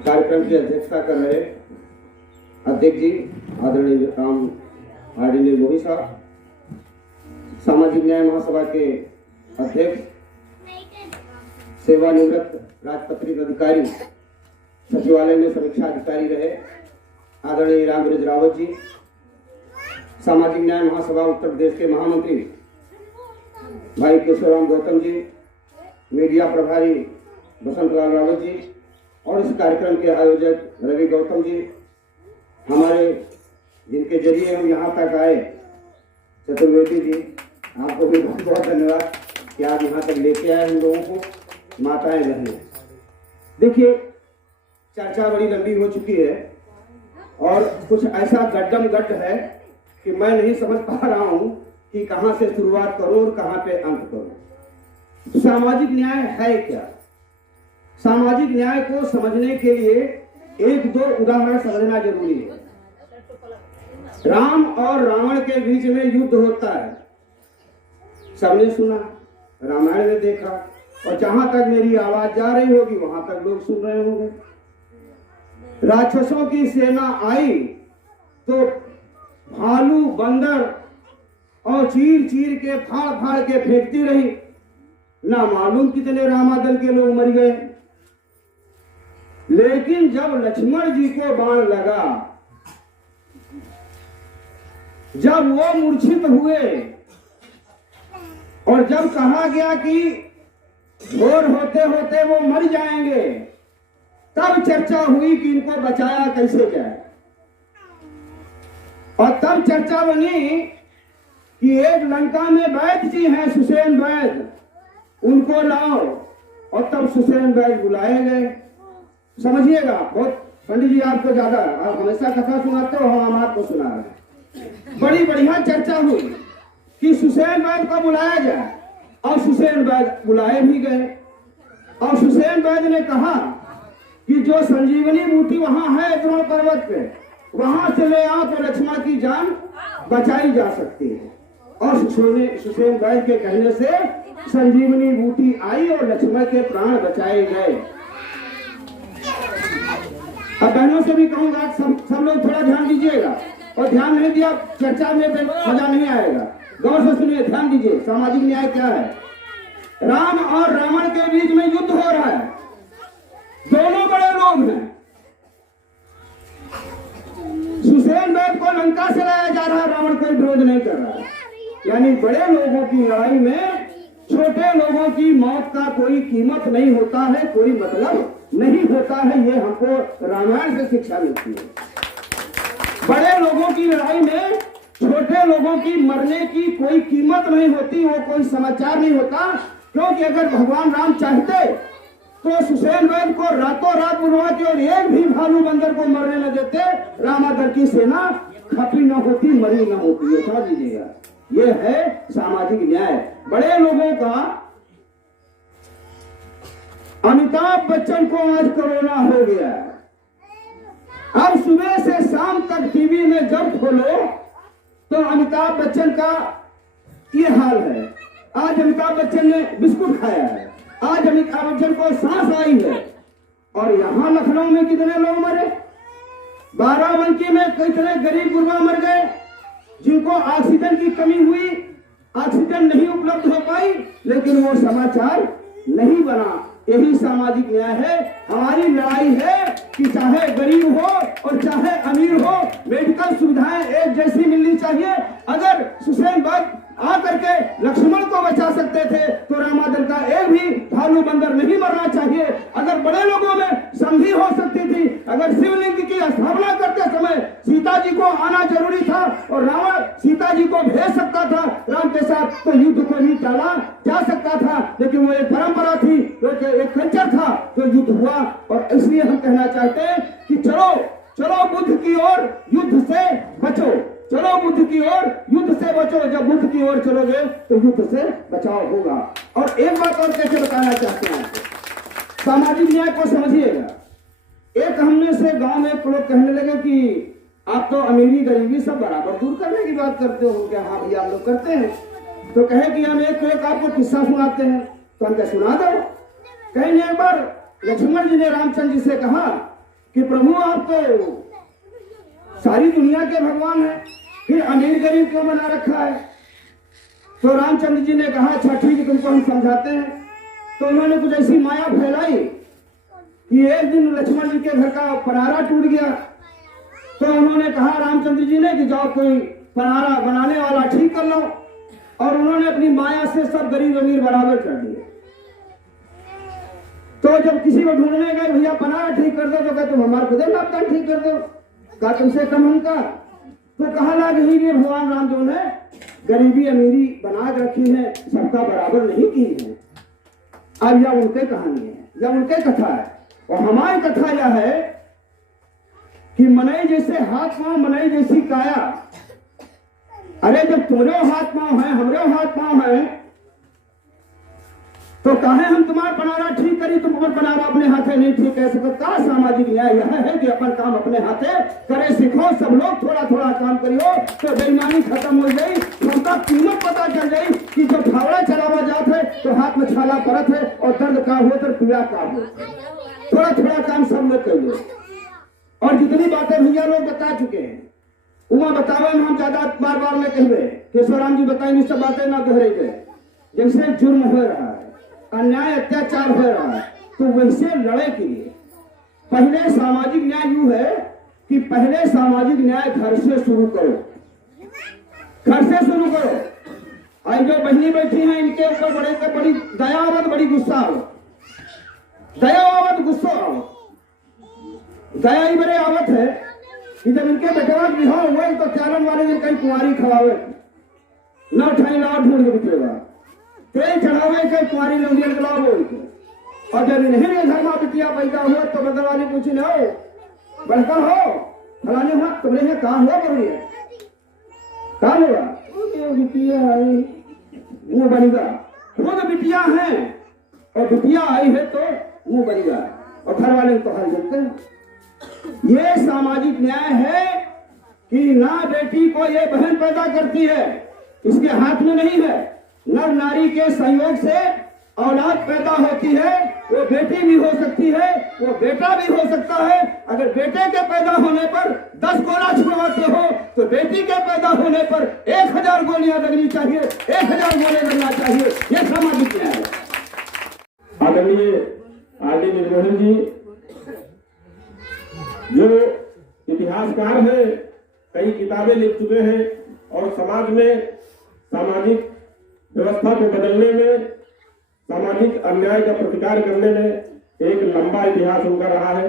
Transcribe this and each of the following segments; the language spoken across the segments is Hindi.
कार्यक्रम की अध्यक्षता कर रहे अध्यक्ष जी आदरणीय राम आदरणीय मोही साहब, सामाजिक न्याय महासभा के अध्यक्ष सेवानिवृत्त राजपत्रित अधिकारी सचिवालय में समीक्षा अधिकारी रहे आदरणीय रामब्रिज रावत जी, सामाजिक न्याय महासभा उत्तर प्रदेश के महामंत्री भाई केशवराम गौतम जी, मीडिया प्रभारी बसंतलाल रावत जी और इस कार्यक्रम के आयोजक रवि गौतम जी, हमारे जिनके जरिए हम यहाँ तक आए चतुर्वेदी जी, आपको भी बहुत बहुत धन्यवाद कि आप यहाँ तक लेके आए हम लोगों को, माताएं बहनें। देखिए चर्चा बड़ी लंबी हो चुकी है और कुछ ऐसा गड्ढम गड्ढ है कि मैं नहीं समझ पा रहा हूँ कि कहाँ से शुरुआत करूँ और कहाँ पे अंत करूँ। सामाजिक न्याय है क्या? सामाजिक न्याय को समझने के लिए एक दो उदाहरण समझना जरूरी है। राम और रावण के बीच में युद्ध होता है, सबने सुना, रामायण में देखा, और जहां तक मेरी आवाज जा रही होगी वहां तक लोग सुन रहे होंगे। राक्षसों की सेना आई तो भालू बंदर और चीर चीर के फाड़ फाड़ के फेंकती रही, ना मालूम कितने रामादल के लोग मर गए। लेकिन जब लक्ष्मण जी को बाण लगा, जब वो मूर्छित हुए और जब कहा गया कि भोर होते होते वो मर जाएंगे, तब चर्चा हुई कि इनको बचाया कैसे जाए। और तब चर्चा बनी कि एक लंका में वैद्य जी हैं, सुसेन वैद्य, उनको लाओ। और तब सुसेन वैद्य बुलाए गए। समझिएगा, बहुत पंडित जी आपको ज्यादा, आप हमेशा कथा सुनाते हो, हम आपको सुना रहे हैं। बड़ी बढ़िया चर्चा हुई कि सुसेन वैद्य को बुलाया जाए, और सुसेन वैद्य बुलाए भी गए। और सुसेन वैद्य ने कहा कि जो संजीवनी बूटी वहां है द्रोण पर्वत पे, वहां से ले आओ तो लक्ष्मण की जान बचाई जा सकती है। और सुसेन वैद्य के कहने से संजीवनी बूटी आई और लक्ष्मण के प्राण बचाए गए। अब बहनों से भी कहूंगा, सब लोग थोड़ा ध्यान दीजिएगा, और ध्यान नहीं दिया चर्चा में मजा नहीं आएगा। गौर से सुनिए, ध्यान दीजिए। सामाजिक न्याय क्या है? राम और रावण के बीच में युद्ध हो रहा है, दोनों बड़े लोग हैं। सुसेन वैद्य को लंका से लाया जा रहा है, रावण कोई विरोध नहीं कर रहा है। यानी बड़े लोगों की लड़ाई में छोटे लोगों की मौत का कोई कीमत नहीं होता है, कोई मतलब नहीं होता है। ये हमको रामायण से शिक्षा मिलती है। बड़े लोगों की लड़ाई में छोटे लोगों की मरने की कोई कीमत नहीं होती, वो कोई समाचार नहीं होता। क्योंकि अगर भगवान राम चाहते तो सुसेन वैद्य को रातों रात बुलवा के और एक भी भालू बंदर को मरने न देते, रामादल की सेना खपी न होती, मरी न होती। ये समझ लीजिएगा, ये है सामाजिक न्याय। बड़े लोगों का, अमिताभ बच्चन को आज कोरोना हो गया है। अब सुबह से शाम तक टीवी में जब खोलो तो अमिताभ बच्चन का ये हाल है। आज अमिताभ बच्चन ने बिस्कुट खाया है, आज अमिताभ बच्चन को सांस आई है। और यहां लखनऊ में कितने लोग मरे, बाराबंकी में कितने गरीब गुरबा मर गए, जिनको ऑक्सीजन की कमी हुई, ऑक्सीजन नहीं उपलब्ध हो पाई, लेकिन वो समाचार नहीं बना। यही सामाजिक न्याय है। हमारी लड़ाई है कि चाहे गरीब हो और चाहे अमीर हो, मेडिकल सुविधाएं एक जैसी मिलनी चाहिए। अगर सुसेन वैद्य आकर के लक्ष्मण को बचा सकते थे तो रामादल का एक भी भालू बंदर नहीं मरना चाहिए। अगर बड़े लोगों में संधि हो सकती थी, अगर शिवलिंग की स्थापना करते समय सीता जी को आना जरूरी था और रावण सीता जी को भेज सकता था राम के साथ, तो युद्ध को भी टाला जा सकता था। लेकिन वो एक परंपरा थी, एक कल्चर था, तो युद्ध हुआ। और इसलिए हम कहना चाहते हैं कि चलो चलो बुद्ध की ओर, युद्ध से बचो। चलो बुद्ध की ओर, युद्ध से बचो। जब बुद्ध की ओर चलोगे तो युद्ध से बचाव होगा। और एक बात और कैसे बताना चाहते हैं आपको, सामाजिक न्याय को समझिएगा। एक हमने से गांव में लोग कहने लगे कि आप तो अमीरी गरीबी सब बराबर दूर करने की बात करते हो क्या? हाँ भैया हम लोग करते हैं। तो कहे कि हम एक आपको किस्सा सुनाते हैं, तो हम क्या सुना दो। कहीं एक बार लक्ष्मण जी ने रामचंद्र जी से कहा कि प्रभु आप तो सारी दुनिया के भगवान हैं, फिर अमीर गरीब क्यों बना रखा है? तो रामचंद्र जी ने कहा अच्छा ठीक है, तुमको हम समझाते हैं। तो उन्होंने कुछ ऐसी माया फैलाई कि एक दिन लक्ष्मण जी के घर का पनारा टूट गया। तो उन्होंने कहा रामचंद्र जी ने कि जाओ कोई पनारा बनाने वाला ठीक कर लो, और उन्होंने अपनी माया से सब गरीब अमीर बराबर कर दिए। तो जब किसी को ढूंढने गए भैया पनारा ठीक कर दो, तो कहते तुम हमारे खुदे नापता ठीक कर दो, कहा तुमसे कम हम का। तो कहा लगा ये भगवान राम जो ने गरीबी अमीरी बना के रखी है, सबका बराबर नहीं की है। अब यह उनके कहानी है, यह उनके कथा है, और हमारी कथा यह है कि मनई जैसे हाथ पांव, मनई जैसी काया। अरे जब तुम्हारे हाथ पांव है, हमरे हाथ पांव है, तो कहे हम तुम्हारा पनारा ठीक करी, तुम अपन पनारा अपने हाथे नहीं ठीक कर सकते। का सामाजिक न्याय यह है कि अपन काम अपने हाथे करे सीखो, सब लोग थोड़ा थोड़ा काम करियो, तो बेईमानी खत्म हो जाए, सबका कीमत पता चल जाए कि जब फावड़ा चलावा जाता है तो हाथ में छाला परत है, और दर्द का हो तो पीड़ा का हो। थोड़ा थोड़ा काम सब लोग करिए। और जितनी बातें भैया लोग बता चुके हैं, वहां बतावे में हम ज्यादा बार बार में कहवे, केशवराम जी बताएंगे सब बातें ना दोहरे गए। जैसे जुर्म हो रहा है, अन्याय अत्याचार हो रहा है, तो वैसे लड़े के लिए पहले सामाजिक न्याय यूं है कि पहले सामाजिक न्याय घर से शुरू करो, घर से शुरू करो। आज जो बहनी बैठी हैं इनके ऊपर बड़े से बड़ी दयावत, बड़ी गुस्सा हो, दयावत गुस्सा हो। दया ही बड़े आवत है कि जब इनके बेटवा विवाह हुआ तो चारण वाले दिन कहीं कुंवारी खवावे, न उठाई ना ढूंढ के बिचेगा, तेल चढ़ावे कहीं कुंवारी लौंडियन के लाभ बोल के। और जब इन्हें घर में बिटिया पैदा हुआ तो बदल वाली पूछी न हो बड़का हो फलाने हुआ, तुमने ये कहा हुआ बोल है, कहा होगा बिटिया आई मुंह बनेगा। खुद बिटिया है और बिटिया आई है तो मुंह बनेगा, और घर वाले तो हाल देते हैं। ये सामाजिक न्याय है कि ना बेटी को ये बहन पैदा करती है, इसके हाथ में नहीं है। नर नारी के सहयोग से औलाद पैदा होती है, वो बेटी भी हो सकती है, वो बेटा भी हो सकता है। अगर बेटे के पैदा होने पर 10 गोला छुड़वाते हो तो बेटी के पैदा होने पर 1000 गोलियां लगनी चाहिए, 1000 गोले लगना चाहिए। ये सामाजिक न्याय है। आदरणीय आर.डी. निर्मोहन जी जो इतिहासकार हैं, कई किताबें लिख चुके हैं और समाज में सामाजिक व्यवस्था को बदलने में, सामाजिक अन्याय का प्रतिकार करने में एक लंबा इतिहास उनका रहा है।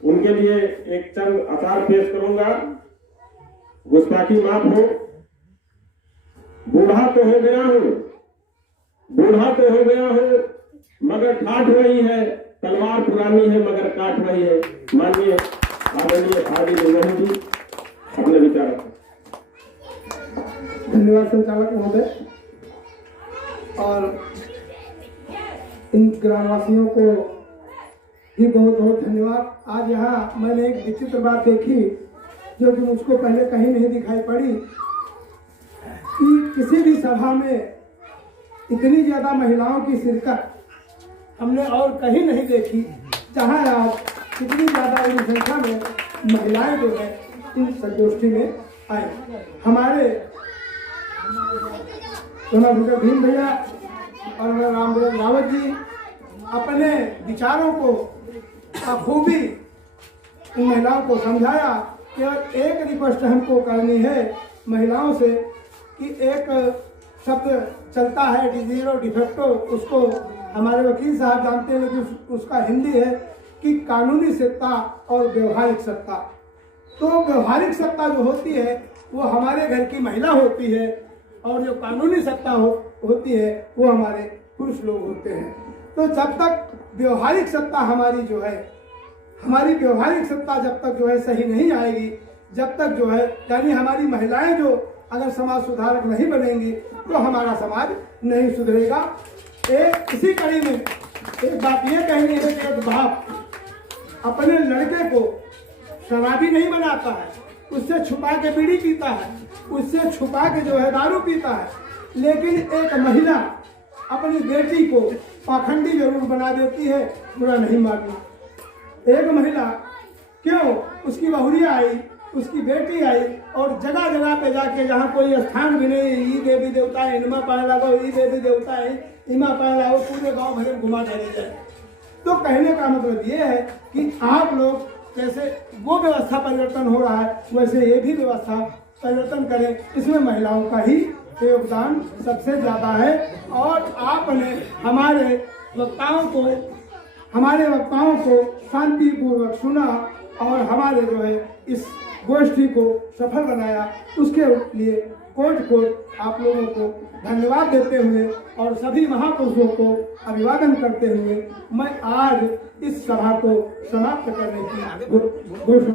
उनके लिए एक चंद आसार पेश करूंगा। गुस्ताखी माफ हो। बूढ़ा तो हो गया हूं, बूढ़ा तो हो गया हूं, मगर ठाठ वही है, तलवार पुरानी है मगर काट वही है। माननीय आदरणीय आर.डी. निर्मोहन जी अपने विचार। धन्यवाद संचालक महोदय, और इन ग्रामवासियों को भी बहुत बहुत धन्यवाद। आज यहाँ मैंने एक विचित्र बात देखी जो कि मुझको पहले कहीं नहीं दिखाई पड़ी कि किसी भी सभा में इतनी ज़्यादा महिलाओं की शिरकत हमने और कहीं नहीं देखी, जहाँ आज इतनी ज़्यादा बड़ी संख्या में महिलाएं जो है इन संगोष्ठी में आए। हमारे भीम भैया और राम रावत जी अपने विचारों को खूबी इन महिलाओं को समझाया। केवल एक रिक्वेस्ट हमको करनी है महिलाओं से कि एक शब्द चलता है डिजीरो डिफेक्टो, उसको हमारे वकील साहब जानते हैं, लेकिन उसका हिंदी है कि कानूनी सत्ता और व्यवहारिक सत्ता। तो व्यवहारिक सत्ता जो होती है वो हमारे घर की महिला होती है, और जो कानूनी सत्ता होती है वो हमारे पुरुष लोग होते हैं। तो जब तक व्यवहारिक सत्ता हमारी जो है, हमारी व्यवहारिक सत्ता जब तक जो है सही नहीं आएगी, जब तक जो है यानी हमारी महिलाएं जो अगर समाज सुधारक नहीं बनेंगी तो हमारा समाज नहीं सुधरेगा। इसी कड़ी में एक बात ये कहनी है कि एक बाप अपने लड़के को शराबी नहीं बनाता है, उससे छुपा के बीड़ी पीता है, उससे छुपा के जो है दारू पीता है, लेकिन एक महिला अपनी बेटी को पाखंडी जरूर बना देती है, बुरा नहीं मानना। एक महिला क्यों? उसकी बहुरिया आई, उसकी बेटी आई, और जगह जगह पे जाके जहाँ कोई स्थान भी नहीं, ई देवी देवता है इनमा पाए लागो, ई देवी देवता है इमा पाए लागो, पूरे गांव भर में घुमा टहले जाए। तो कहने का मतलब ये है कि आप लोग जैसे वो व्यवस्था परिवर्तन हो रहा है, वैसे ये भी व्यवस्था परिवर्तन करें। इसमें महिलाओं का ही योगदान सबसे ज़्यादा है। और आपने हमारे वक्ताओं को शांतिपूर्वक सुना और हमारे जो है इस गोष्ठी को सफल बनाया, उसके लिए कोट आप लोगों को धन्यवाद देते हुए और सभी महापुरुषों को अभिवादन करते हुए मैं आज इस सभा को समाप्त करने की घोषणा